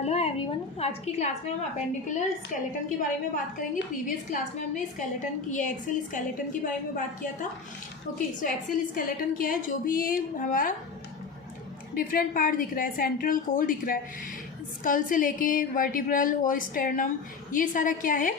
Hello everyone, आज की class में हम अपेंडिकुलर स्केलेटन के बारे में बात करेंगे। प्रीवियस क्लास में हमने स्केलेटन की या एक्सेल स्केलेटन के बारे में बात किया था। ओके, सो एक्सेल स्केलेटन क्या है? जो भी ये हमारा डिफरेंट पार्ट दिख रहा है, सेंट्रल कोर दिख रहा है, स्कल से लेके वर्टिब्रल और स्टेर्नम, ये सारा क्या है?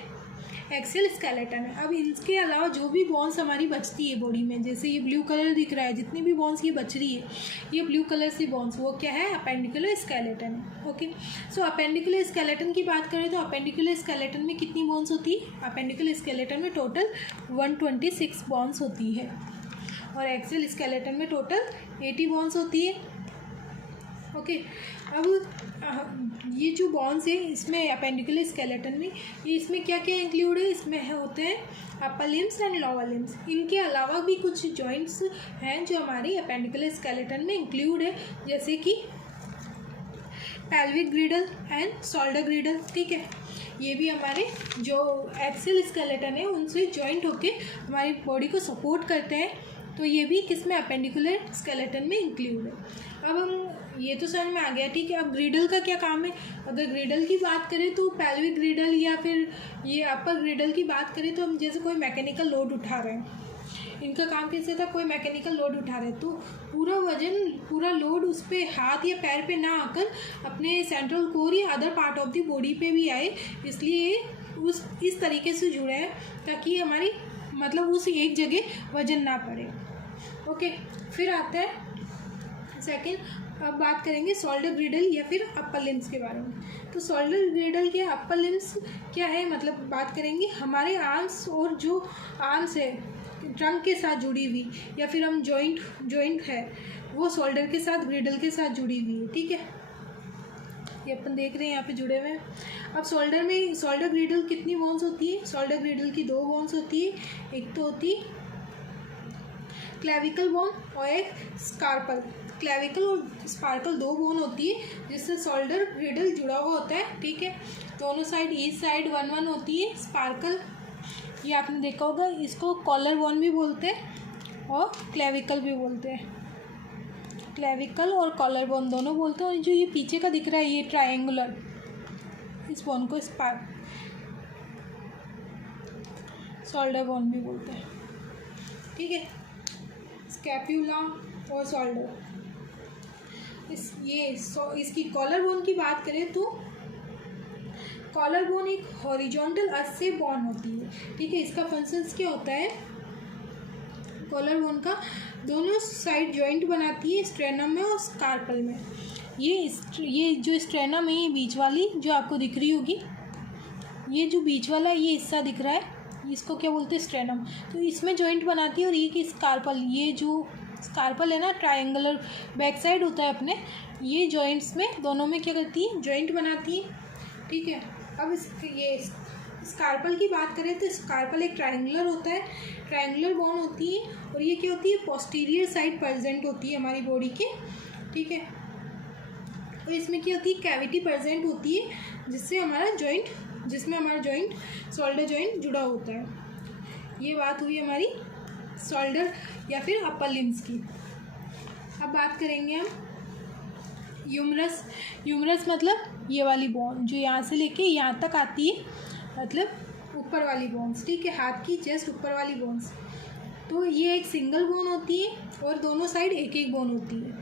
एक्सेल स्केलेटन है। अब इनके अलावा जो भी बोन्स हमारी बचती है बॉडी में, जैसे ये ब्लू कलर दिख रहा है, जितनी भी बोन्स ये बच रही है, ये ब्लू कलर से बोन्स, वो क्या है? अपेंडिकुलर स्केलेटन है। ओके, सो अपेंडिकुलर स्केलेटन की बात करें तो अपेंडिकुलर स्केलेटन में कितनी बोन्स होती है? अपेंडिकुलर स्केलेटन में टोटल 126 बोन्स होती है और एक्सेल स्केलेटन में टोटल 80 बोन्स होती है। ओके, अब ये जो बोन्स है इसमें अपेंडिकुलर स्केलेटन में ये इसमें क्या क्या इंक्लूड है? इसमें होते हैं upper limbs and lower limbs. इनके अलावा भी कुछ जॉइंट्स हैं जो हमारी अपेंडिकुलर स्केलेटन में इंक्लूड है, जैसे कि पेल्विक ग्रिडल एंड शोल्डर ग्रिडल। ठीक है, ये भी हमारे जो एक्सेल स्केलेटन है उनसे जॉइंट होके हमारी बॉडी को सपोर्ट करते हैं, तो ये भी किसमें? अपेंडिकुलर स्केलेटन में इंक्लूड है। अब हम ये तो समझ में आ गया। ठीक है, अब ग्रिडल का क्या काम है? अगर ग्रिडल की बात करें तो पेल्विक ग्रिडल या फिर ये अपर ग्रिडल की बात करें तो हम जैसे कोई मैकेनिकल लोड उठा रहे हैं, इनका काम कैसे था? कोई मैकेनिकल लोड उठा रहे हैं तो पूरा वजन, पूरा लोड उस पर हाथ या पैर पे ना आकर अपने सेंट्रल कोर या other part of the body पे भी आए, इसलिए उस इस तरीके से जुड़े हैं ताकि हमारी मतलब उस एक जगह वजन ना पड़े। ओके, फिर आता है सेकेंड। अब बात करेंगे शोल्डर ग्रिडल या फिर अपर लिम्स के बारे में। तो शोल्डर ग्रिडल के अपर लिम्स क्या है? मतलब बात करेंगे हमारे आर्म्स, और जो आर्म्स है ट्रंक के साथ जुड़ी हुई, या फिर हम जॉइंट है वो शोल्डर के साथ, ग्रिडल के साथ जुड़ी हुई है। ठीक है, ये अपन देख रहे हैं यहाँ पे जुड़े हुए हैं। अब शोल्डर में शोल्डर ग्रिडल कितनी बोन्स होती है? शोल्डर ग्रिडल की 2 बोन्स होती है। एक तो होती है क्लेविकल बोन और एक स्कार्पल। क्लेविकल और स्पार्कल 2 बोन होती है जिससे शोल्डर ग्रिडल जुड़ा हुआ होता है। ठीक है, दोनों साइड, ईच साइड 1-1 होती है। स्पार्कल ये आपने देखा होगा, इसको कॉलर बोन भी बोलते हैं और क्लेविकल भी बोलते हैं। क्लेविकल और कॉलर बोन दोनों बोलते हैं। और जो ये पीछे का दिख रहा है ये ट्रायंगुलर, इस बोन को शोल्डर बोन भी बोलते हैं। ठीक है, स्कैप्यूला और शोल्डर। इसकी कॉलर बोन की बात करें तो कॉलर बोन एक हॉरिजॉन्टल अर्थ से बोन होती है। ठीक है, इसका फंक्शंस क्या होता है? कॉलर बोन का दोनों साइड जॉइंट बनाती है, स्ट्रेनम में और स्कार्पल में। ये जो स्ट्रेनम है, ये बीच वाली जो आपको दिख रही होगी, ये जो बीच वाला ये हिस्सा दिख रहा है, इसको क्या बोलते हैं? स्ट्रेनम। तो इसमें जॉइंट बनाती है। और ये कि स्कार्पल, ये जो स्कार्पल है ना, ट्रायंगुलर बैक साइड होता है अपने, ये जॉइंट्स में दोनों में क्या करती है? जॉइंट बनाती है। ठीक है, अब ये स्कार्पल की बात करें तो स्कार्पल एक ट्रायंगुलर होता है, ट्रायंगुलर बोन होती है। और ये क्या होती है? पोस्टीरियर साइड प्रेजेंट होती है हमारी बॉडी के। ठीक है, और इसमें क्या होती है? कैविटी प्रेजेंट होती है जिसमें हमारा जॉइंट शोल्डर जॉइंट जुड़ा होता है। ये बात हुई हमारी शोल्डर या फिर अपर लिम्स की। अब बात करेंगे हम ह्यूमरस मतलब ये वाली बोन जो यहाँ से लेके यहाँ तक आती है, मतलब ऊपर वाली बोन्स। ठीक है, हाथ की जस्ट ऊपर वाली बोन्स। तो ये एक सिंगल बोन होती है और दोनों साइड एक एक बोन होती है।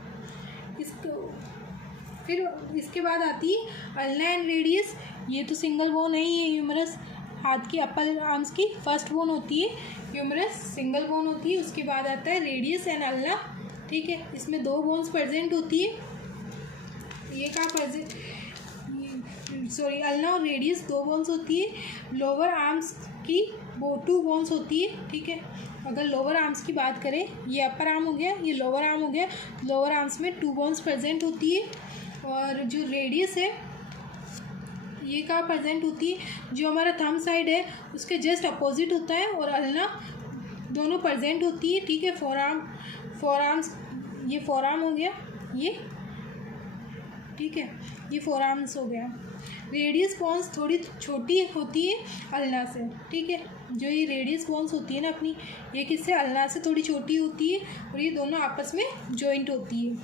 फिर इसके बाद आती है अल्ना एंड रेडियस। ये तो सिंगल बोन है, ये ह्यूमरस हाथ की अपर आर्म्स की फर्स्ट बोन होती है। ह्यूमरस सिंगल बोन होती है। उसके बाद आता है रेडियस एंड अल्ना। ठीक है, इसमें 2 बोन्स प्रेजेंट होती है। ये कहाँ प्रेजेंट? अल्ना और रेडियस 2 बोन्स होती है। लोअर आर्म्स की 2 बोन्स होती है। ठीक है, अगर लोअर आर्म्स की बात करें, ये अपर आर्म हो गया, ये लोअर आर्म हो गया। लोअर आर्म्स में 2 बोन्स प्रेजेंट होती है। और जो रेडियस है ये कहाँ प्रेजेंट होती है? जो हमारा थंब साइड है उसके जस्ट अपोजिट होता है। और अल्ना दोनों प्रेजेंट होती है। ठीक है, फोर आर्म्स, ये फोर आर्म हो गया ये। ठीक है, ये फोर आर्म्स हो गया। रेडियस बोन्स थोड़ी छोटी होती है अल्ना से। ठीक है, जो ये रेडियस बोन्स होती है ना अपनी, ये किससे? अल्ना से थोड़ी छोटी होती है और ये दोनों आपस में जॉइंट होती है।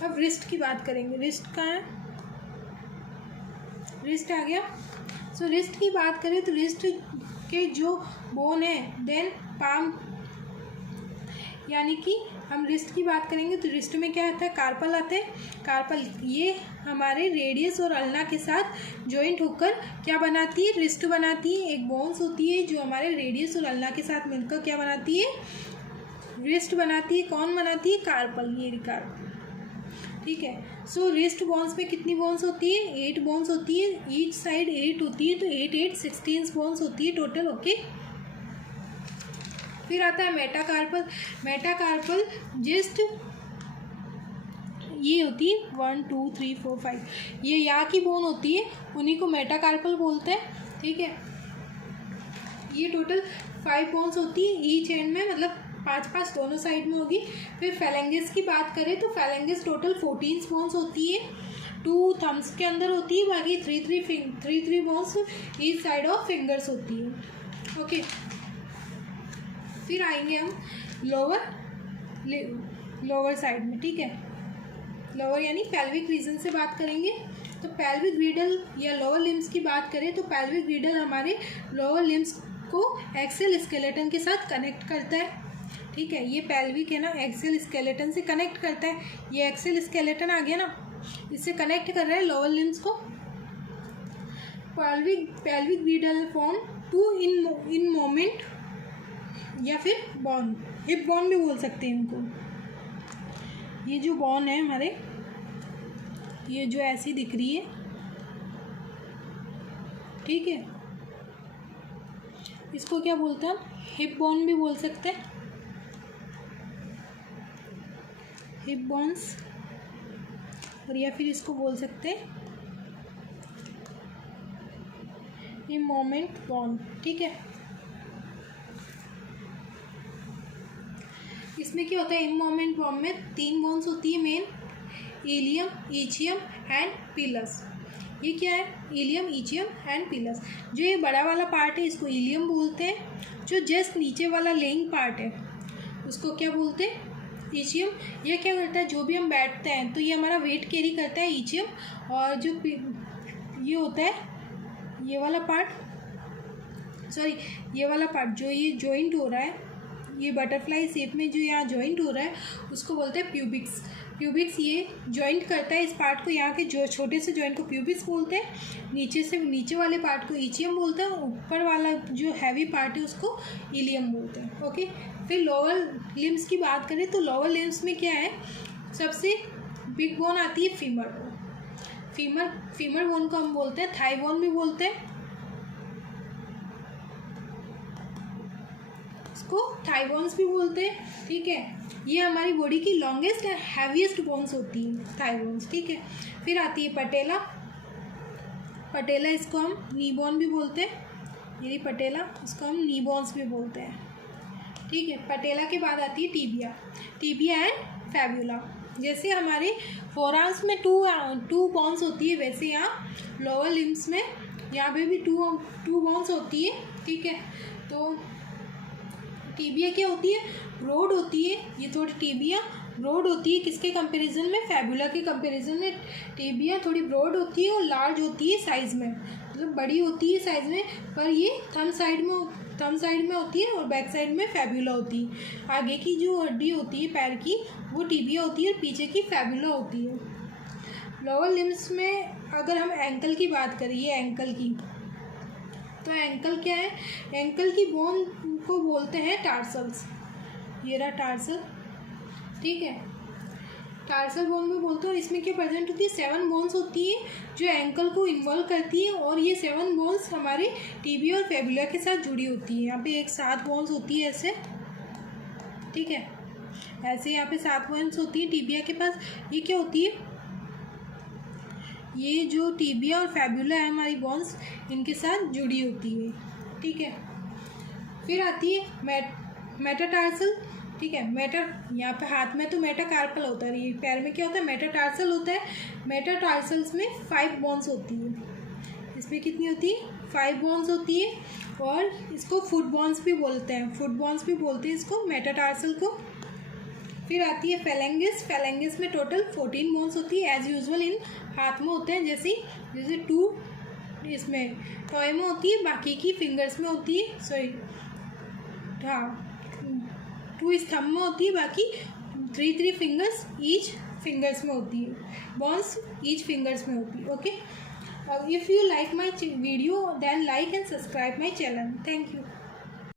अब रिस्ट की बात करेंगे। रिस्ट कहाँ है? रिस्ट आ गया। सो रिस्ट की बात करें तो रिस्ट के जो बोन है, देन पाम, यानी कि हम रिस्ट की बात करेंगे तो रिस्ट में क्या आता है, कार्पल आते हैं। कार्पल ये हमारे रेडियस और अल्ना के साथ जॉइंट होकर क्या बनाती है, रिस्ट बनाती है। एक बोन्स होती है जो हमारे रेडियस और अल्ना के साथ मिलकर क्या बनाती है, रिस्ट बनाती है। कौन बनाती है, कार्पल, ये कार्पल, ठीक है। सो रिस्ट बोन्स में कितनी बोन्स होती है, 8 बोन्स होती है, ईच साइड 8 होती है, तो 8 8 16 बोन्स होती है टोटल, ओके। फिर आता है मेटाकार्पल। मेटाकार्पल जस्ट ये होती है 1 2 3 4 5, ये यहाँ की बोन होती है, उन्हीं को मेटाकार्पल बोलते हैं, ठीक है। ये टोटल 5 बोन्स होती है ईच एंड में, मतलब 5 दोनों साइड में होगी। फिर फेलेंगिस की बात करें तो फेलेंगिस टोटल 14 बोन्स होती है, 2 थम्स के अंदर होती है, बाकी 3 bones each side of fingers होती है, ओके। फिर आएंगे हम लोअर साइड में, ठीक है। लोअर यानी पेल्विक रीजन से बात करेंगे तो पेल्विक ग्रिडल या लोअर लिम्स की बात करें तो पेल्विक ग्रिडल हमारे लोअर लिम्स को एक्सेल स्केलेटन के साथ कनेक्ट करता है, ठीक है। ये पेल्विक है ना, एक्सेल स्केलेटन से कनेक्ट करता है। ये एक्सेल स्केलेटन आ गया ना, इससे कनेक्ट कर रहा है लोअर लिम्स को। पेल्विक ग्रिडल फॉर्म 2 इन मोमेंट या फिर बॉन, हिप बॉन भी बोल सकते हैं इनको। ये जो बॉन है हमारे, ये जो ऐसी दिख रही है, ठीक है, इसको क्या बोलते हैं, हिप बॉन भी बोल सकते हैं, हिप बॉन्स, और या फिर इसको बोल सकते हैं ये मोमेंट बॉन, ठीक है। इसमें क्या होता है, इन मोमेंट बॉन में 3 बोन्स होती है मेन, इलियम, इचियम एंड पिलस। ये क्या है, इलियम, इचियम एंड पिलस। जो ये बड़ा वाला पार्ट है इसको इलियम बोलते हैं, जो जस्ट नीचे वाला लेइंग पार्ट है उसको क्या बोलते हैं, इचियम। ये क्या करता है, जो भी हम बैठते हैं तो ये हमारा वेट कैरी करता है, इचियम। और जो ये होता है, ये वाला पार्ट, सॉरी ये वाला पार्ट जो ये जॉइंट हो रहा है, ये बटरफ्लाई शेप में जो यहाँ जॉइंट हो रहा है उसको बोलते हैं प्यूबिक्स। प्यूबिक्स ये जॉइंट करता है इस पार्ट को, यहाँ के जो छोटे से जॉइंट को प्यूबिक्स बोलते हैं। नीचे वाले पार्ट को इचियम बोलते हैं, ऊपर वाला जो हैवी पार्ट है उसको इलियम बोलते हैं, ओके। फिर लोअर लिम्स की बात करें तो लोअर लिम्स में क्या है, सबसे बिग बोन आती है फीमर बोन। फीमर बोन को हम बोलते हैं थाई बोन भी बोलते हैं, इसको थाई बोन्स भी बोलते हैं, ठीक है। ये हमारी बॉडी की लॉन्गेस्ट एंड हैवीएस्ट बोन्स होती हैं, थाई बोन्स, ठीक है। फिर आती है पटेला, इसको हम नी बोन भी बोलते हैं, ये पटेला, इसको हम नी बोन्स भी बोलते हैं, ठीक है। पटेला के बाद आती है टीबिया एंड फैब्यूला। जैसे हमारे फोरआर्म्स में 2 बोन्स होती है, वैसे यहाँ लोअर लिम्स में यहाँ पे भी 2 बोन्स होती है, ठीक है। तो टीबिया क्या होती है, ब्रॉड होती है, ये थोड़ी टीबिया ब्रॉड होती है, किसके कंपैरिजन में, फैबुला के कंपैरिजन में टीबिया थोड़ी ब्रॉड होती है और लार्ज होती है साइज़ में, मतलब बड़ी होती है साइज़ में, पर ये थंब साइड में होती है और बैक साइड में फैबुला होती है। आगे की जो हड्डी होती है पैर की वो टीबिया होती है और पीछे की फैबुला होती है। लोअर लिम्स में अगर हम एंकल की बात करें, ये एंकल की, तो एंकल क्या है, एंकल की बोन को बोलते हैं टार्सल्स। ये रहा टार्सल, ठीक है, टार्सल बोन भी बोलते हैं। और इसमें क्या प्रेजेंट होती है, 7 बोन्स होती है जो एंकल को इन्वॉल्व करती है, और ये 7 बोन्स हमारे टीबिया और फैबुला के साथ जुड़ी होती है। यहाँ पे एक 7 बोन्स होती है ऐसे, ठीक है, ऐसे यहाँ पे 7 बोन्स होती है टीबिया के पास। ये क्या होती है, ये जो टीबिया और फैबुला है हमारी बोन्स, इनके साथ जुड़ी होती है, ठीक है। फिर आती है मेटाटार्सल, ठीक है। यहाँ पे हाथ में तो मेटाकार्पल होता है, ये पैर में क्या होता है, मेटाटार्सल होता है। मेटाटार्सल्स में 5 बोन्स होती है, इसमें कितनी होती है, 5 बोन्स होती है, और इसको फुट बोन्स भी बोलते हैं, इसको मेटाटार्सल को। फिर आती है फेलेंगिस में टोटल 14 बोन्स होती है, एज यूजुअल इन हाथ में होते हैं, जैसे 2 इसमें टॉय में होती है, बाकी की फिंगर्स में होती है, सॉरी हाँ 2 स्तंभ में होती है, बाकी 3 फिंगर्स ईच फिंगर्स में होती है, बोन्स ईच फिंगर्स में होती है। Okay, if you like my video then like and subscribe my channel. Thank you.